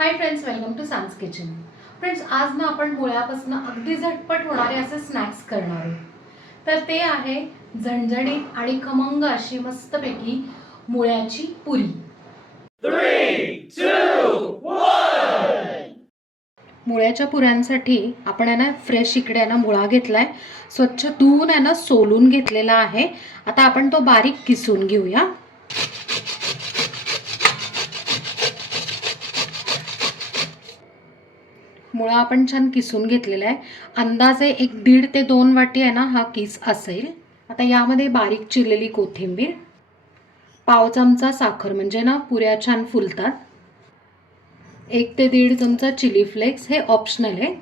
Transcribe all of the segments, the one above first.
High friends, welcome to Sam's kitchen. Friends, आज ना आपण मुळ्यापासून अगदी झटपट होणारे असे स्नॅक्स करणार आहोत. तर ते आहे झणझणीत आणि खमंग अशी मस्तपैकी मुळ्याची पुरी. 3, 2, 1. मुळ्याच्या पुऱ्यांसाठी आपण आहे ना फ्रेश इकडे आहे ना मुळा घेतलाय, स्वच्छ धुवून आहे ना सोलून घेतलेला आहे. आता आपण तो बारीक किसून घेऊया. मुळा आपण छान किसून घेतलेला आहे. अंदाजे 1.5 ते 2 वाटी आहे ना हा किस असेल. आता यामध्ये बारीक चिरलेली कोथिंबीर, पाव चमचा साखर म्हणजे ना पुऱ्या छान फुलतात, 1 ते 1.5 चमचा चिली फ्लेक्स, हे ऑप्शनल आहे,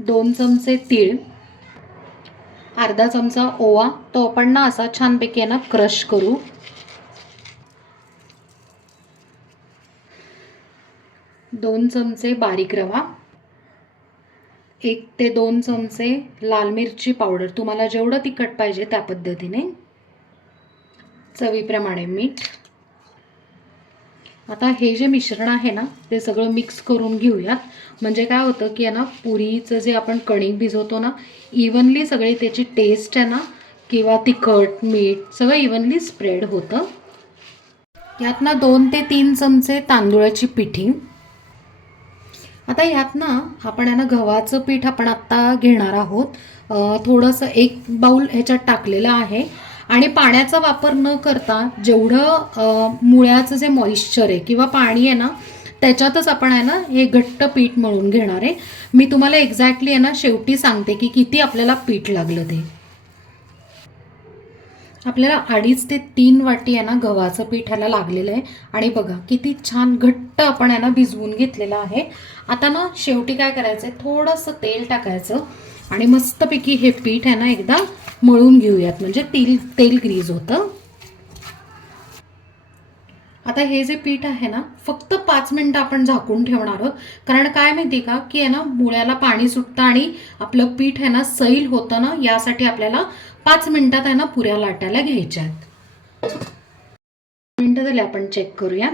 2 चमचे तीळ, अर्धा चमचा ओवा, तो आपण ना असा छानपैकी आहे ना क्रश करू, 2 चमचे बारीक रवा, 1 ते 2 चमचे लाल मिरची पावडर, तुम्हाला जेवढं तिखट पाहिजे त्या पद्धतीने, चवीप्रमाणे मीठ. आता हे जे मिश्रण आहे ना ते सगळं मिक्स करून घेऊयात. म्हणजे काय होतं की आहे ना पुरीचं जे आपण कणिक भिजवतो ना, इव्हनली सगळी त्याची टेस्ट आहे ना किंवा तिखट मीठ सगळं इव्हनली स्प्रेड होतं. यात ना 2 ते 3 चमचे तांदूळाची पिठी. आता यात ना आपण आहे ना गव्हाचं पीठ आपण आत्ता घेणार आहोत. थोडंसं 1 बाउल ह्याच्यात टाकलेलं आहे आणि पाण्याचा वापर न करता जेवढं मुळ्याचं जे मॉइश्चर आहे किंवा पाणी आहे ना त्याच्यातच आपण आहे ना हे घट्ट पीठ मळून घेणार आहे. मी तुम्हाला एक्झॅक्टली आहे ना शेवटी सांगते की किती आपल्याला पीठ लागलं ते. आपल्याला 2.5 ते 3 वाटी आहे ना गव्हाचं पीठ ह्याला लागलेलं आहे आणि बघा किती छान घट्ट आपण आहे ना भिजवून घेतलेलं आहे. आता ना शेवटी काय करायचं आहे, थोडंसं तेल टाकायचं आणि मस्तपैकी हे पीठ आहे ना एकदा मळून घेऊयात, म्हणजे तेल ग्रीज होतं. आता हे जे पीठ आहे ना फक्त 5 मिनिटं आपण झाकून ठेवणार आहोत. कारण काय माहिती का की आहे ना मुळ्याला पाणी सुटतं आणि आपलं पीठ आहे ना सैल होतं ना, यासाठी आपल्याला 5 मिनिटात आहे ना पुऱ्या लाटायला घ्यायच्या आहेत. मिनिटं झाले, आपण चेक करूया.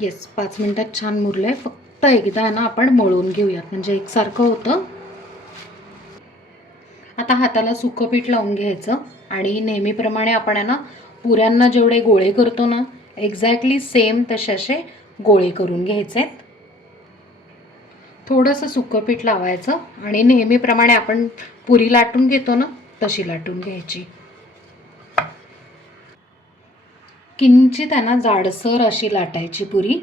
येस, 5 मिनिटात छान मुरले. फक्त एकदा आहे ना आपण मळून घेऊयात म्हणजे एकसारखं होतं. आता हाताला सुकं पीठ लावून घ्यायचं आणि नेहमीप्रमाणे आपण आहे ना पुऱ्यांना जेवढे गोळे करतो ना एक्झॅक्टली सेम तसे असे गोळे करून घ्यायचे आहेत. थोडंसं सुकं पीठ लावायचं आणि नेहमीप्रमाणे आपण पुरी लाटून घेतो ना तशी लाटून घ्यायची. किंचित आहे ना जाडसर अशी लाटायची पुरी.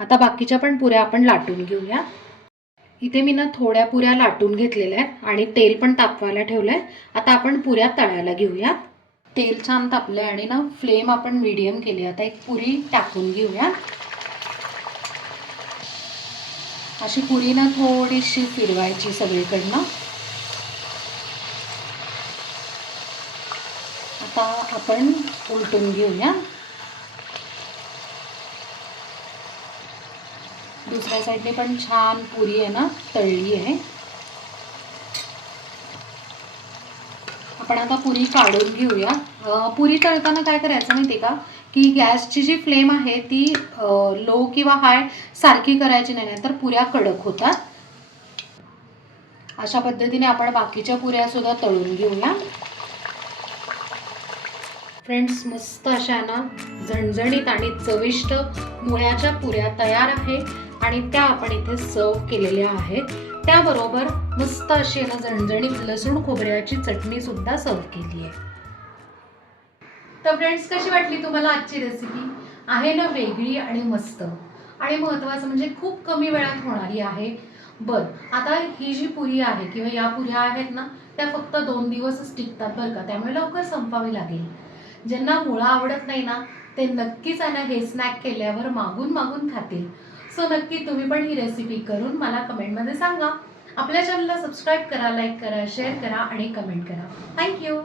आता बाकीच्या पण पुऱ्या आपण लाटून घेऊया. इथे मी ना थोड्या पुऱ्या लाटून घेतलेल्या आहेत आणि तेल पण तापवायला ठेवलं आहे. आता आपण पुऱ्या तळायला घेऊया. तेल छान तापले आणि ना फ्लेम आपण मीडियम केली. आता एक पुरी टाकून घेऊया. अशी पुरी ना थोडीशी फिरवायची सगळीकडनं. आता आपण उलटून घेऊया. दुसऱ्या साईडने पण छान पुरी आहे ना तळली आहे. आपण आता पुरी काढून घेऊया. पुरी तळताना काय करायचं माहिती का की गॅसची जी फ्लेम आहे ती लो किंवा हाय सारखी करायची नाही, तर पुऱ्या कडक होतात. अशा पद्धतीने आपण बाकीच्या पुऱ्या सुद्धा तळून घेऊया. फ्रेंड्स, मस्त अशा ना झणझणीत आणि चविष्ट मुळ्याच्या पुऱ्या तयार आहे आणि त्या आपण इथे सर्व केलेल्या आहेत. त्याबरोबर मस्त अशी ना झणझणीत लसूण खोबऱ्याची चटणी सुद्धा सर्व केली आहे. तर फ्रेंड्स, कशी वाटली तुम्हाला आजची रेसिपी? आहे ना वेगळी आणि मस्त, आणि महत्त्वाचं म्हणजे खूप कमी वेळात होणारी आहे. आता ही जी पुरी आहे किंवा या पुऱ्या आहेत ना त्या फक्त 2 दिवसच टिकतात बरं का, त्यामुळे लवकर संपवावी लागेल. ज्यांना मुळा आवडत नाही ना ते नक्कीच आहे ना हे स्नॅक केल्यावर मागून मागून खातील. सो नक्की तुम्ही पण ही रेसिपी करून मला कमेंटमध्ये सांगा. आपल्या चॅनलला सबस्क्राईब करा, लाईक करा, शेअर करा आणि कमेंट करा. थँक्यू.